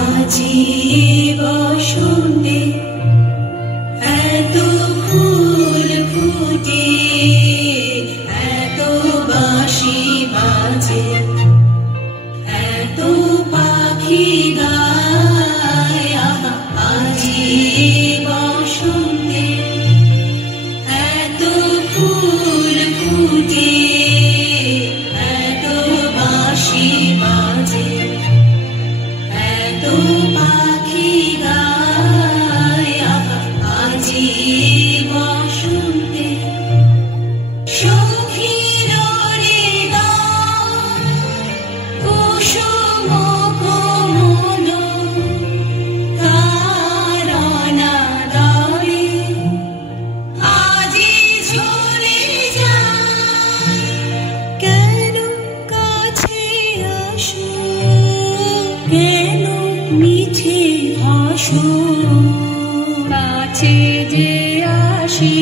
আজি বসন্তে এত ফুল ফুটে, এত বাঁশি বাজে, এত পাখি গায়। আজি বসন্তে এত ফুল ফুটে, এত বাঁশি বাজে, এত পাখি গায়। আজি বসন্তে সখীর হৃদয় কুসুম কোমল কারণা দরে আজি ঝরে যায়। কেন কাছে আসো, কেন মিছে হাসো, কাছে যে আসি